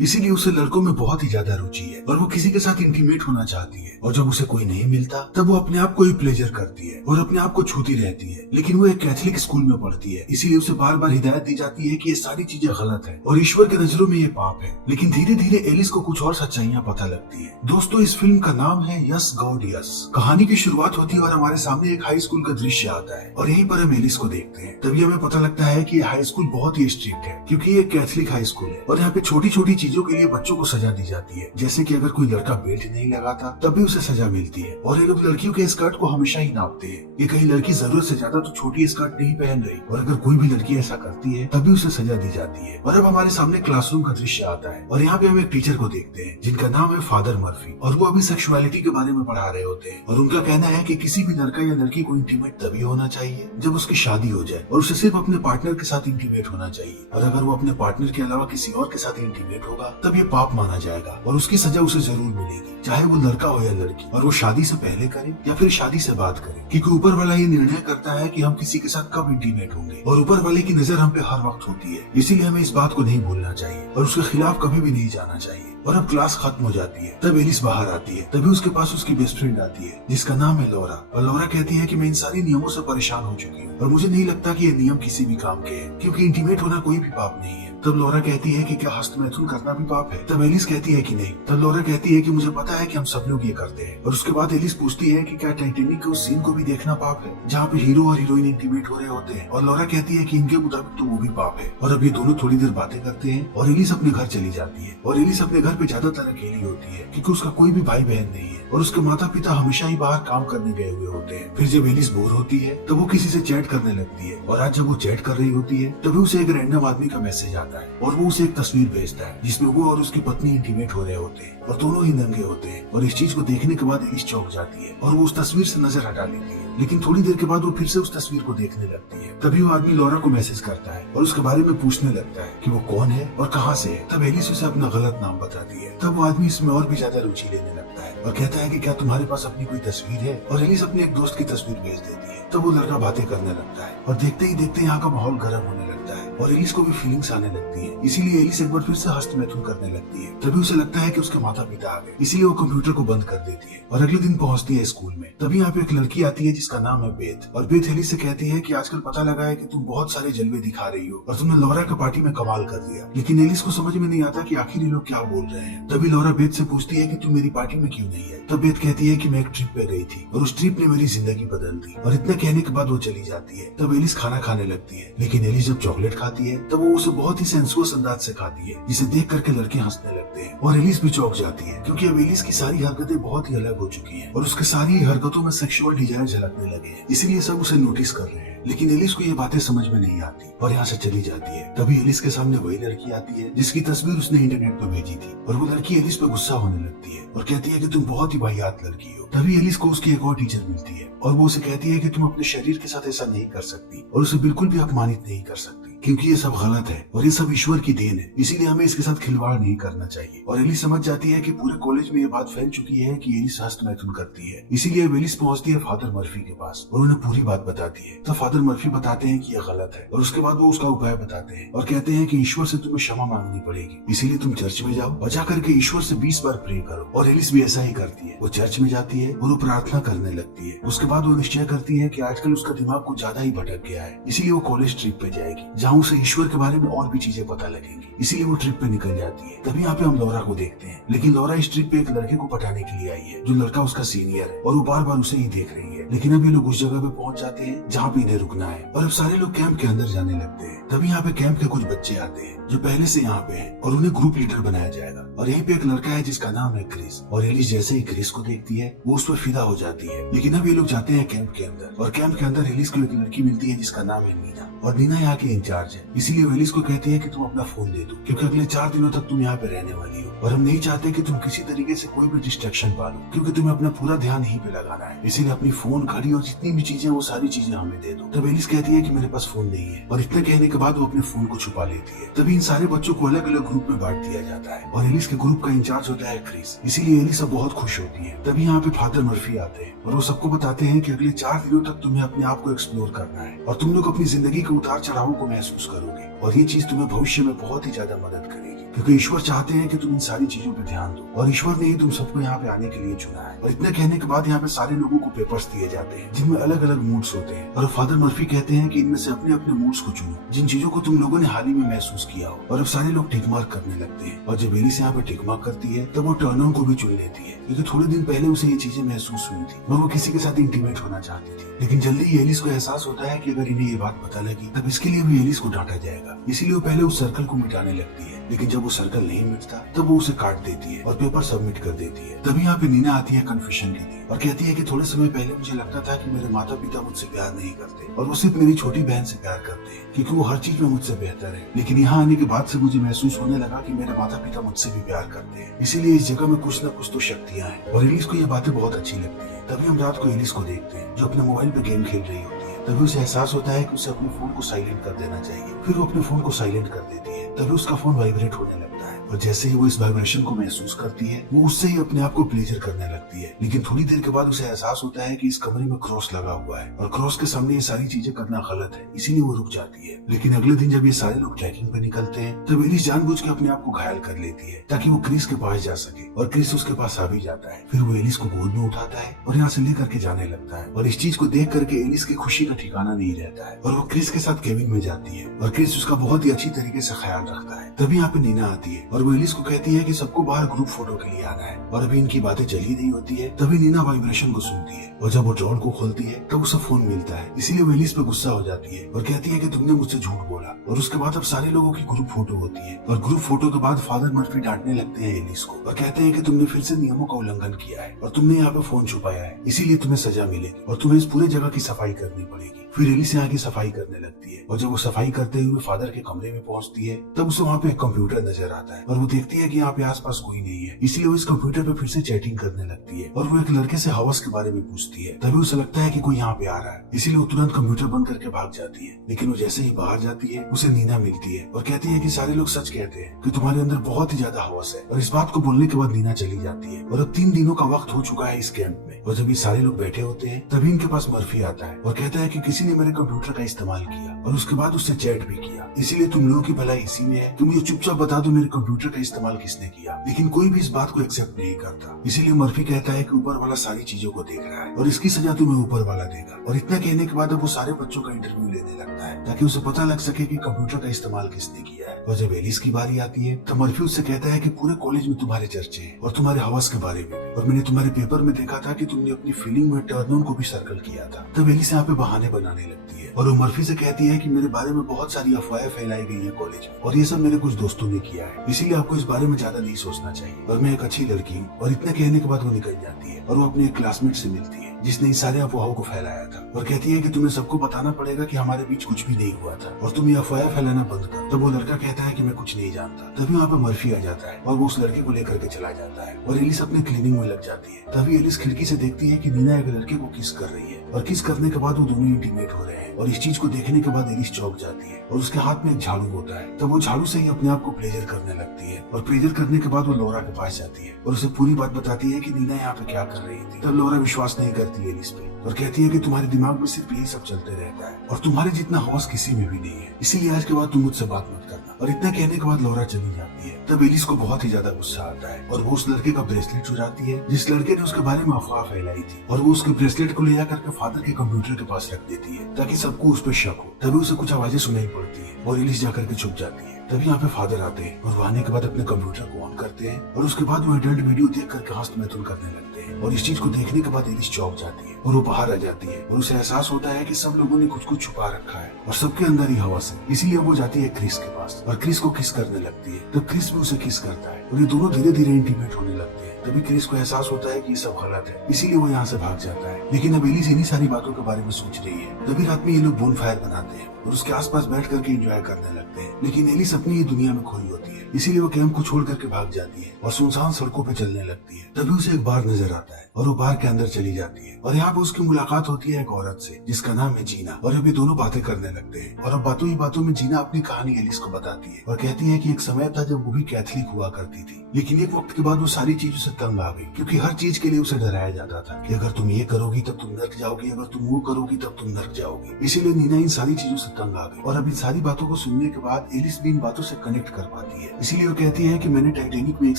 इसीलिए उसे लड़कों में बहुत ही ज्यादा रुचि है और वो किसी के साथ इंटीमेट होना चाहती है। और जब उसे कोई नहीं मिलता तब वो अपने आप को ही प्लेजर करती है और अपने आप को छूती रहती है। लेकिन वो एक कैथोलिक स्कूल में पढ़ती है, इसीलिए उसे बार बार हिदायत दी जाती है कि ये सारी चीजें गलत है और ईश्वर की नजरों में ये पाप है। लेकिन धीरे धीरे एलिस को कुछ और सच्चाइयां पता लगती है। दोस्तों, इस फिल्म का नाम है यस गॉड यस। कहानी की शुरुआत होती है और हमारे सामने एक हाई स्कूल का दृश्य आता है और यहीं पर हम एलिस को देखते हैं। तभी हमें पता लगता है कि हाई स्कूल बहुत ही स्ट्रिक्ट है क्योंकि ये कैथोलिक हाई स्कूल है और यहाँ पे छोटी छोटी चीजों के लिए बच्चों को सजा दी जाती है। जैसे कि अगर कोई लड़का बेल्ट नहीं लगाता तब भी उसे सजा मिलती है और एक लड़कियों के स्कर्ट को हमेशा ही नापते हैं। ये कहीं लड़की जरूरत से ज्यादा तो छोटी स्कर्ट नहीं पहन रही और अगर कोई भी लड़की ऐसा करती है तभी उसे सजा दी जाती है। और अब हमारे सामने क्लासरूम का दृश्य आता है और यहाँ पे हम एक टीचर को देखते हैं जिनका नाम है फादर मर्फी और वो अभी सेक्सुअलिटी के बारे में पढ़ा रहे होते हैं। और उनका कहना है कि किसी भी लड़का या लड़की को इंटीमेट तभी होना चाहिए जब उसकी शादी हो जाए और उसे सिर्फ अपने पार्टनर के साथ इंटीमेट होना चाहिए। और अगर वो अपने पार्टनर के अलावा किसी और के साथ इंटीमेट होगा तब ये पाप माना जाएगा और उसकी सजा उसे जरूर मिलेगी, चाहे वो लड़का हो या लड़की। और वो शादी से पहले करे या फिर शादी से बाद करे, क्योंकि ऊपर वाला ये निर्णय करता है कि हम किसी के साथ कब इंटीमेट होंगे और ऊपर वाले की नजर हम पे हर वक्त होती है। इसीलिए हमें इस बात को नहीं भूलना चाहिए और उसके खिलाफ कभी भी नहीं जाना चाहिए। और अब क्लास खत्म हो जाती है, तब एलिस बाहर आती है। तभी उसके पास उसकी बेस्ट फ्रेंड आती है जिसका नाम है लौरा। और लौरा कहती है कि मैं इन सारी नियमों से परेशान हो चुकी हूँ और मुझे नहीं लगता कि ये नियम किसी भी काम के हैं, क्योंकि इंटीमेट होना कोई भी पाप नहीं है। तब लौरा कहती है कि क्या हस्तमैथुन करना भी पाप है? तब एलिस कहती है कि नहीं। तब लौरा कहती है कि मुझे पता है कि हम सब लोग ये करते हैं। और उसके बाद एलिस पूछती है कि क्या टाइटैनिक के उस सीन को भी देखना पाप है जहाँ पे हीरो और हीरोइन इंटीमेट हो रहे होते हैं? और लौरा कहती है कि इनके मुताबिक तो वो भी पाप है। और अब ये दोनों थोड़ी देर बातें करते हैं और एलिस अपने घर चली जाती है। और एलिस अपने घर पे ज्यादातर अकेली होती है क्योंकि उसका कोई भी भाई बहन नहीं है और उसके माता पिता हमेशा ही बाहर काम करने गए हुए होते हैं। फिर जब एलिस बोर होती है तो वो किसी से चैट करने लगती है और आज जब वो चैट कर रही होती है तभी उसे एक रैंडम आदमी का मैसेज आता है और वो उसे एक तस्वीर भेजता है जिसमें वो और उसकी पत्नी इंटीमेट हो रहे होते हैं और दोनों ही नंगे होते हैं। और इस चीज को देखने के बाद एलिस चौंक जाती है और वो उस तस्वीर से नजर हटा लेती है। लेकिन थोड़ी देर के बाद वो फिर से उस तस्वीर को देखने लगती है। तभी वो आदमी लौरा को मैसेज करता है और उसके बारे में पूछने लगता है कि वो कौन है और कहाँ से है। तब एलिस उसे अपना गलत नाम बताती है। तब वो आदमी इसमें और भी ज्यादा रुचि लेने लगता है और कहता है कि क्या तुम्हारे पास अपनी कोई तस्वीर है? और एलिस अपने एक दोस्त की तस्वीर भेज देती है। तब वो लड़का बातें करने लगता है और देखते ही देखते यहाँ का माहौल गर्म होने लगता है और एलिस को भी फीलिंग्स आने लगती है। इसीलिए एलिस एक बार फिर से हस्तमैथुन करने लगती है। तभी उसे लगता है कि उसके माता पिता आ गए, इसीलिए वो कंप्यूटर को बंद कर देती है और अगले दिन पहुंचती है स्कूल में। तभी यहाँ पे एक लड़की आती है जिसका नाम है बेथ। और बेथ एलिस से कहती है कि आजकल पता लगा है कि तुम बहुत सारे जलवे दिखा रही हो और तुमने लौरा का पार्टी में कमाल कर दिया। लेकिन एलिस को समझ में नहीं आता कि आखिर ये लोग क्या बोल रहे हैं। तभी लौरा बेथ से पूछती है कि तुम मेरी पार्टी में क्यों नहीं है? तब बेथ कहती है कि मैं एक ट्रिप पे गई थी और उस ट्रिप ने मेरी जिंदगी बदल दी। और इतना कहने के बाद वो चली जाती है। तब एलिस खाना खाने लगती है, लेकिन एलिस जब चॉकलेट खाती है तब वो उसे बहुत ही सेंसुअस अंदाज से खाती है जिसे देख करके लड़के हंसने लगते हैं और एलिस भी चौंक जाती है क्योंकि अब एलिस की सारी हरकतें बहुत ही अलग हो चुकी हैं और उसके सारी हरकतों में सेक्सुअल डिजायर झलकने लगे हैं। इसीलिए सब उसे नोटिस कर रहे हैं। लेकिन एलिस को ये बातें समझ में नहीं आती और यहाँ से चली जाती है। तभी एलिस के सामने वही लड़की आती है जिसकी तस्वीर उसने इंटरनेट पर भेजी थी और वो लड़की एलिस पे गुस्सा होने लगती है और कहती है कि तुम बहुत ही वाहियात लड़की हो। तभी एलिस को उसकी एक और टीचर मिलती है और वो उसे कहती है कि तुम अपने शरीर के साथ ऐसा नहीं कर सकती और उसे बिल्कुल भी अपमानित नहीं कर सकती क्योंकि ये सब गलत है और ये सब ईश्वर की देन है, इसीलिए हमें इसके साथ खिलवाड़ नहीं करना चाहिए। और एलिस समझ जाती है कि पूरे कॉलेज में ये बात फैल चुकी है कि एलिस हस्तमैथुन करती है। इसीलिए एलिस पहुंचती है फादर मर्फी के पास और उन्हें पूरी बात बताती है। तो फादर मर्फी बताते हैं कि यह गलत है और उसके बाद वो उसका उपाय बताते हैं और कहते हैं कि ईश्वर से तुम्हें क्षमा मांगनी पड़ेगी, इसीलिए तुम चर्च में जाओ और जाकर के ईश्वर से 20 बार प्रे करो। और एलिस भी ऐसा ही करती है। वो चर्च में जाती है और वो प्रार्थना करने लगती है। उसके बाद वो निश्चय करती है कि आजकल उसका दिमाग कुछ ज्यादा ही भटक गया है, इसीलिए वो कॉलेज ट्रिप पे जाएगी जहाँ उसे ईश्वर के बारे में और भी चीजें पता लगेंगी। इसीलिए वो ट्रिप पे निकल जाती है। तभी यहाँ पे हम लौरा को देखते हैं, लेकिन लौरा इस ट्रिप पे एक लड़के को पटाने के लिए आई है जो लड़का उसका सीनियर है और वो बार बार उसे ही देख रही है। लेकिन अब ये लोग उस जगह पे पहुंच जाते हैं जहाँ पे इन्हें रुकना है और अब सारे लोग कैंप के अंदर जाने लगते हैं। तभी यहाँ पे कैंप के कुछ बच्चे आते हैं जो पहले से यहाँ पे हैं और उन्हें ग्रुप लीडर बनाया जाएगा। और यहीं पे एक लड़का है जिसका नाम है क्रिस और एलिस जैसे ही क्रिस को देखती है वो उस पर फिदा हो जाती है। लेकिन अब ये लोग जाते हैं कैंप के अंदर और कैंप के अंदर एलिस को एक लड़की मिलती है जिसका नाम है नीना और नीना यहाँ की इंचार्ज है। इसीलिए एलिस को कहती है कि तुम अपना फोन दे दो क्योंकि अगले 4 दिनों तक तुम यहाँ पे रहने वाली हो और हम नहीं चाहते कि तुम किसी तरीके से कोई भी डिस्ट्रैक्शन पालो क्योंकि तुम्हें अपना पूरा ध्यान यहीं पे लगाना है। इसीलिए अपनी फोन, घड़ी और जितनी भी चीजें वो सारी चीजें हमें दे दो। तब एलिस कहती है कि मेरे पास फोन नहीं है और इतना कहने के बाद वो अपने फोन को छुपा लेती है। तभी इन सारे बच्चों को अलग अलग ग्रुप में बांट दिया जाता है और एलिस के ग्रुप का इंचार्ज होता है क्रिस। इसीलिए एलिस अब बहुत खुश होती है। तभी यहाँ पे फादर मर्फी आते हैं और वो सबको बताते हैं कि अगले 4 दिनों तक तुम्हें अपने आप को एक्सप्लोर करना है और तुम लोग अपनी जिंदगी के उतार चढ़ावों को महसूस करोगे और ये चीज तुम्हें भविष्य में बहुत ही ज्यादा मदद करेगी। क्योंकि ईश्वर चाहते हैं कि तुम इन सारी चीजों पे ध्यान दो, और ईश्वर ने ही तुम सबको यहाँ पे आने के लिए चुना है। और इतना कहने के बाद यहाँ पे सारे लोगों को पेपर्स दिए जाते हैं जिनमें अलग अलग मूड्स होते हैं, और फादर मर्फी कहते हैं कि इनमें से अपने अपने मूड्स को चुनो, जिन चीजों को तुम लोगों ने हाल ही में महसूस किया हो। और अब सारे लोग टिक मार्क करने लगते हैं, और जब एलिस यहाँ पे टिक मार्क करती है तब वो टर्नऑन को भी चुन लेती है, क्योंकि थोड़े दिन पहले उसे ये चीजें महसूस हुई थी और वो किसी के साथ इंटीमेट होना चाहती थी। लेकिन जल्दी ही एलिस को एहसास होता है कि अगर इन्हें ये बात पता लगी तब इसके लिए भी एलिस को डांटा जाएगा, इसीलिए वो पहले उस सर्कल को मिटाने लगती है। लेकिन जब वो सर्कल नहीं मिटता तब वो उसे काट देती है और पेपर सबमिट कर देती है। तभी यहाँ पे नीना आती है कन्फेशन के लिए और कहती है कि थोड़े समय पहले मुझे लगता था कि मेरे माता पिता मुझसे प्यार नहीं करते और वो सिर्फ मेरी छोटी बहन से प्यार करते हैं क्योंकि वो हर चीज में मुझसे बेहतर है। लेकिन यहाँ आने के बाद से मुझे महसूस होने लगा कि मेरे माता पिता मुझसे भी प्यार करते हैं, इसीलिए इस जगह में कुछ न कुछ तो शक्तियाँ हैं। और एलिस को ये बातें बहुत अच्छी लगती है। तभी हम रात को एलिस को देखते हैं जो अपने मोबाइल पे गेम खेल रही होती है। तभी उसे एहसास होता है कि उसे अपने फोन को साइलेंट कर देना चाहिए। फिर वो अपने फोन को साइलेंट कर देती है। तभी उसका फोन वाइब्रेट होने लगता है और जैसे ही वो इस वाइब्रेशन को महसूस करती है वो उससे ही अपने आप को प्लेजर करने लगती है। लेकिन थोड़ी देर के बाद उसे एहसास होता है कि इस कमरे में क्रॉस लगा हुआ है और क्रॉस के सामने ये सारी चीजें करना गलत है, इसीलिए वो रुक जाती है। लेकिन अगले दिन जब ये सारे लोग ट्रैकिंग पे निकलते हैं तब एलिस जानबूझ के अपने आप को घायल कर लेती है ताकि वो क्रिस के पास जा सके, और क्रिस उसके पास आ भी जाता है। फिर वो एलिस को गोद में उठाता है और यहाँ से लेकर के जाने लगता है, और इस चीज को देख करके एलिस की खुशी का ठिकाना नहीं रहता है और वो क्रिस के साथ केबिन में जाती है और क्रिस उसका बहुत ही अच्छी तरीके से ख्याल रखता है। तभी यहाँ पे नीना आती है और वो एलिस को कहती है कि सबको बाहर ग्रुप फोटो के लिए आना है, और अभी इनकी बातें चल ही नहीं होती है। तभी नीना वाइब्रेशन को सुनती है और जब वो ड्रॉल को खोलती है तब उसे फोन मिलता है, इसीलिए वो एलिस पे गुस्सा हो जाती है और कहती है कि तुमने मुझसे झूठ बोला। और उसके बाद अब सारे लोगों की ग्रुप फोटो होती है और ग्रुप फोटो के बाद फादर मर्फी डांटने लगते हैं एलिस को और कहते हैं कि तुमने फिर से नियमों का उल्लंघन किया है और तुमने यहाँ पे फोन छुपाया है, इसीलिए तुम्हें सजा मिलेगी और तुम्हें इस पूरे जगह की सफाई करनी पड़ेगी। फिर एलिस यहाँ की सफाई करने लगती है और जब वो सफाई करते हुए फादर के कमरे में पहुंचती है तब उसे वहाँ पे एक कंप्यूटर नजर आता है और वो देखती है कि यहाँ पे आसपास कोई नहीं है, इसलिए वो इस कंप्यूटर पे फिर से चैटिंग करने लगती है और वो एक लड़के से हवस के बारे में पूछती है। तभी उसे लगता है कि कोई यहाँ पे आ रहा है, इसीलिए वो तुरंत कंप्यूटर बंद करके भाग जाती है। लेकिन वो जैसे ही बाहर जाती है उसे नीना मिलती है और कहती है कि सारे लोग सच कहते हैं कि तुम्हारे अंदर बहुत ही ज्यादा हवस है। और इस बात को बोलने के बाद नीना चली जाती है और अब 3 दिनों का वक्त हो चुका है इस कैंप में। और जब ये सारे लोग बैठे होते हैं तभी इनके पास मर्फी आता है और कहता है कि किसी ने मेरे कंप्यूटर का इस्तेमाल किया और उसके बाद उससे चैट भी किया, इसीलिए तुम लोगों की भलाई इसी में है कि मुझे चुपचाप बता दो मेरे कंप्यूटर का इस्तेमाल किसने किया। लेकिन कोई भी इस बात को एक्सेप्ट नहीं करता, इसीलिए मर्फी कहता है कि ऊपर वाला सारी चीजों को देख रहा है और इसकी सजा तुम्हें ऊपर वाला देगा। और इतना कहने के बाद अब वो सारे बच्चों का इंटरव्यू लेने लगता है ताकि उसे पता लग सके कि कंप्यूटर का इस्तेमाल किसने किया है। और जब एलिस की बारी आती है तो मर्फी उससे कहता है कि पूरे कॉलेज में तुम्हारे चर्चे हैं और तुम्हारे हवस के बारे में, और मैंने तुम्हारे पेपर में देखा था कि तुमने अपनी फीलिंग में टर्नऑन को भी सर्कल किया था। तब एलिस यहाँ पे बहाने बनाने लगती है और वो मर्फी से कहती है कि मेरे बारे में बहुत सारी अफवाहें फैलाई गई है कॉलेज में और ये सब मेरे कुछ दोस्तों ने किया है, इसीलिए आपको इस बारे में ज्यादा नहीं सोचना चाहिए और मैं एक अच्छी लड़की हूँ। और इतना कहने के बाद वो निकल जाती है और वो अपने एक क्लासमेट से मिलती है जिसने इन सारे अफवाहों को फैलाया था और कहती है कि तुम्हें सबको बताना पड़ेगा कि हमारे बीच कुछ भी नहीं हुआ था और तुम ये अफवाहें फैलाना बंद कर। तब वो लड़का कहता है कि मैं कुछ नहीं जानता। तभी वहाँ पे मर्फी आ जाता है और वो उस लड़के को लेकर के चला जाता है और एलिस अपने क्लीनिंग में लग जाती है। तभी एलिस खिड़की से देखती है कि नीना एक लड़के को किस कर रही है और किस करने के बाद वो दोनों इंटीमेट हो रहे हैं। और इस चीज को देखने के बाद एलिस चौंक जाती है और उसके हाथ में एक झाड़ू होता है। तब वो झाड़ू से ही अपने आप को प्लेजर करने लगती है और प्लेजर करने के बाद वो लौरा के पास जाती है और उसे पूरी बात बताती है कि नीना यहाँ पे क्या कर रही थी। तब लौरा विश्वास नहीं करती एलिस पे और कहती है कि तुम्हारे दिमाग में सिर्फ यही सब चलते रहता है और तुम्हारे जितना हौस किसी में भी नहीं है, इसीलिए आज के बाद तुम मुझसे बात मत करना। और इतना कहने के बाद लौरा चली जाती है। तब एलिस को बहुत ही ज्यादा गुस्सा आता है और वो उस लड़के का ब्रेसलेट चुराती है जिस लड़के ने उसके बारे में अफवाह फैलाई थी और वो उसके ब्रेसलेट को ले जाकर के फादर के कंप्यूटर के पास रख देती है ताकि सबको उस पर शक हो। तभी उसे कुछ आवाजें सुनाई पड़ती है और एलिस जाकर के छुप जाती है। तभी यहाँ पे फादर आते हैं और वो आने के बाद अपने कंप्यूटर को ऑन करते हैं और उसके बाद वो एडल्ट वीडियो देख करके हस्त मैथुन करने लगते हैं। और इस चीज को देखने के बाद एलिस चौंक जाती है और वो बाहर आ जाती है और उसे एहसास होता है कि सब लोगों ने कुछ कुछ छुपा रखा है और सबके अंदर ही हवस है, इसीलिए वो जाती है क्रिस के पास और क्रिस को किस करने लगती है। तब क्रिस भी उसे किस करता है और ये दोनों धीरे धीरे इंटीमेट होने लगते हैं। तभी क्रिस को एहसास होता है कि ये सब गलत है, इसीलिए वो यहाँ से भाग जाता है। लेकिन अब एलिस इन्हीं सारी बातों के बारे में सोच रही है। तभी रात में ये लोग बोनफायर बनाते हैं और उसके आसपास बैठ करके एंजॉय करने लगते हैं। लेकिन एलिस अपनी ही दुनिया में खोई होती है, इसीलिए वो कैंप को छोड़ करके भाग जाती है और सुनसान सड़कों पे चलने लगती है। तभी उसे एक बार नजर आता है और वो बार के अंदर चली जाती है और यहाँ पे उसकी मुलाकात होती है एक औरत से जिसका नाम है जीना। और अभी दोनों बातें करने लगते हैं और अब बातों ही बातों में जीना अपनी कहानी एलिस को बताती है और कहती है कि एक समय था जब वो भी कैथलिक हुआ करती थी, लेकिन एक वक्त के बाद वो सारी चीजों से तंग आ गई क्योंकि हर चीज के लिए उसे डराया जाता था कि अगर तुम ये करोगी तब तुम नर्क जाओगी, अगर तुम वो करोगी तब तुम नर्क जाओगी। इसीलिए नीना इन सारी चीजों से तंग आ गई। और अब इन सारी बातों को सुनने के बाद एलिस भी इन बातों से कनेक्ट कर पाती है। इसीलिए वो कहती है कि मैंने टाइटैनिक में एक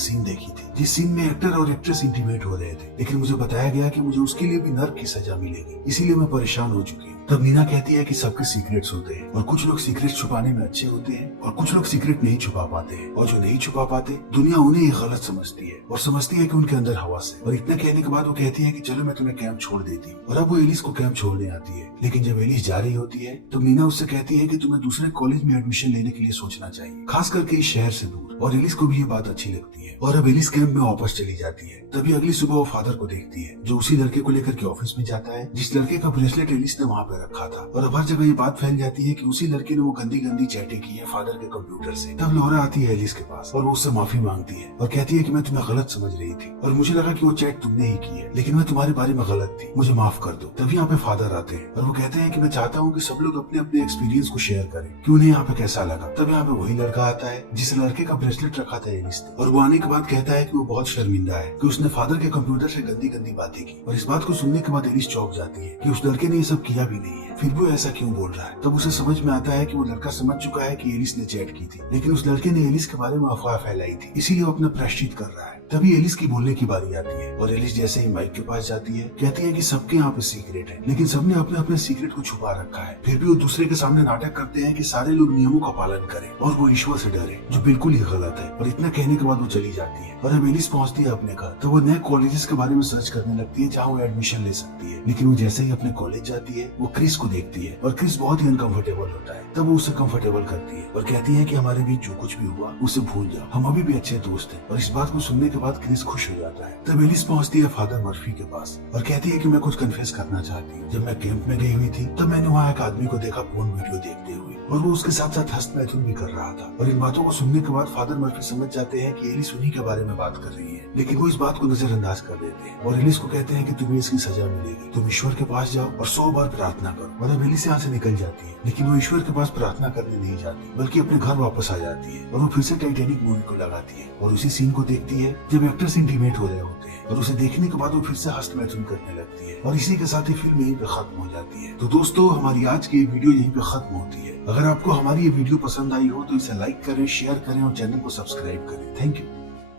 सीन देखी थी, जिस सीन में एक्टर और एक्ट्रेस इंटीमेट हो रहे थे, लेकिन मुझे बताया गया कि मुझे उसके लिए भी नर्क की सजा मिलेगी, इसीलिए मैं परेशान हो चुकी हूँ। तब नीना कहती है कि सबके सीक्रेट्स होते हैं और कुछ लोग सीक्रेट छुपाने में अच्छे होते हैं और कुछ लोग सीक्रेट नहीं छुपा पाते हैं, और जो नहीं छुपा पाते दुनिया उन्हें ही गलत समझती है और समझती है कि उनके अंदर हवस है। और इतना कहने के बाद वो कहती है कि चलो मैं तुम्हें कैंप छोड़ देती हूँ। और अब वो एलिस को कैंप छोड़ने आती है, लेकिन जब एलिस जा रही होती है तो नीना उससे कहती है कि तुम्हें दूसरे कॉलेज में एडमिशन लेने के लिए सोचना चाहिए, खास करके इस शहर से दूर। और एलिस को भी ये बात अच्छी लगती है और अब एलिस कैंप में वापस चली जाती है। तभी अगली सुबह वो फादर को देखती है, जो उसी लड़के को लेकर के ऑफिस में जाता है जिस लड़के का ब्रेसलेट एलिस ने वहाँ पे रखा था। और अब हर जगह ये बात फैल जाती है कि उसी लड़के ने वो गंदी गंदी चैटें की है फादर के कंप्यूटर से। तब लौरा आती है एलिस के पास और वो उससे माफी मांगती है और कहती है कि मैं तुम्हें गलत समझ रही थी और मुझे लगा कि वो चैट तुमने ही की है, लेकिन मैं तुम्हारे बारे में गलत थी, मुझे माफ कर दो। तभी यहाँ पे फादर आते हैं और वो कहते हैं कि मैं चाहता हूँ कि सब लोग अपने अपने एक्सपीरियंस को शेयर करें कि उन्हें यहाँ पे कैसा लगा। तब यहाँ पे वही लड़का आता है जिस लड़के का ब्रेसलेट रखा था एलिस ने, और वो आने के बाद कहता है कि वो बहुत शर्मिंदा है कि उसने फादर के कंप्यूटर से गंदी गंदी बातें की। और इस बात को सुनने के बाद एलिस चौंक जाती है कि उस लड़के ने ये सब किया भी नहीं है, फिर भी वो ऐसा क्यों बोल रहा है। तब उसे समझ में आता है कि वो लड़का समझ चुका है कि एलिस ने चैट की थी, लेकिन उस लड़के ने एलिस के बारे में अफवाह फैलाई थी, इसीलिए वो अपना प्रायश्चित कर रहा है। तभी एलिस की बोलने की बारी आती है और एलिस जैसे ही माइक के पास जाती है कहती है कि सबके यहाँ पे सीक्रेट है, लेकिन सबने अपने अपने सीक्रेट को छुपा रखा है, फिर भी वो दूसरे के सामने नाटक करते हैं कि सारे लोग नियमों का पालन करें और वो ईश्वर से डरे, जो बिल्कुल ही गलत है। और इतना कहने के बाद वो चली जाती है। और अब एलिस पहुंचती है अपने घर, तो वो नए कॉलेजेस के बारे में सर्च करने लगती है जहाँ वो एडमिशन ले सकती है। लेकिन वो जैसे ही अपने कॉलेज जाती है वो क्रिस को देखती है और क्रिस बहुत ही अनकंफर्टेबल होता है। तब वो उसे कंफर्टेबल करती है और कहती है कि हमारे बीच जो कुछ भी हुआ उसे भूल जाओ, हम अभी भी अच्छे दोस्त हैं। और इस बात को सुनने के बाद क्रिस खुश हो जाता है। तब एलिस पहुंचती है फादर मर्फी के पास और कहती है कि मैं कुछ कन्फेस करना चाहती हूँ। जब मैं कैंप में गई हुई थी तब मैंने वहाँ एक आदमी को देखा पोर्न वीडियो देखते हुए, और वो उसके साथ साथ हस्त मैथुन भी कर रहा था। और इन बातों को सुनने के बाद फादर मर्फी समझ जाते हैं कि एलिस उन्हीं के बारे में बात कर रही है, लेकिन वो इस बात को नजरअंदाज कर देते हैं और एलिस को कहते हैं कि तुम्हें इसकी सजा मिलेगी, तुम ईश्वर के पास जाओ और 100 बार प्रार्थना करो। और अब एलिस यहाँ से निकल जाती है, लेकिन वो ईश्वर के पास प्रार्थना करने नहीं जाती बल्कि अपने घर वापस आ जाती है और वो फिर से टाइटैनिक मूवी को लगाती है और उसी सीन को देखती है जब एक्टर्स इंटीमेट हो रहे होते हैं, और उसे देखने के बाद वो फिर से हस्त मैथुन करने लगती है। और इसी के साथ ही फिल्म यहीं पे खत्म हो जाती है। तो दोस्तों हमारी आज की वीडियो यहीं पे खत्म होती है। अगर आपको हमारी ये वीडियो पसंद आई हो तो इसे लाइक करें, शेयर करें और चैनल को सब्सक्राइब करें। Thank you.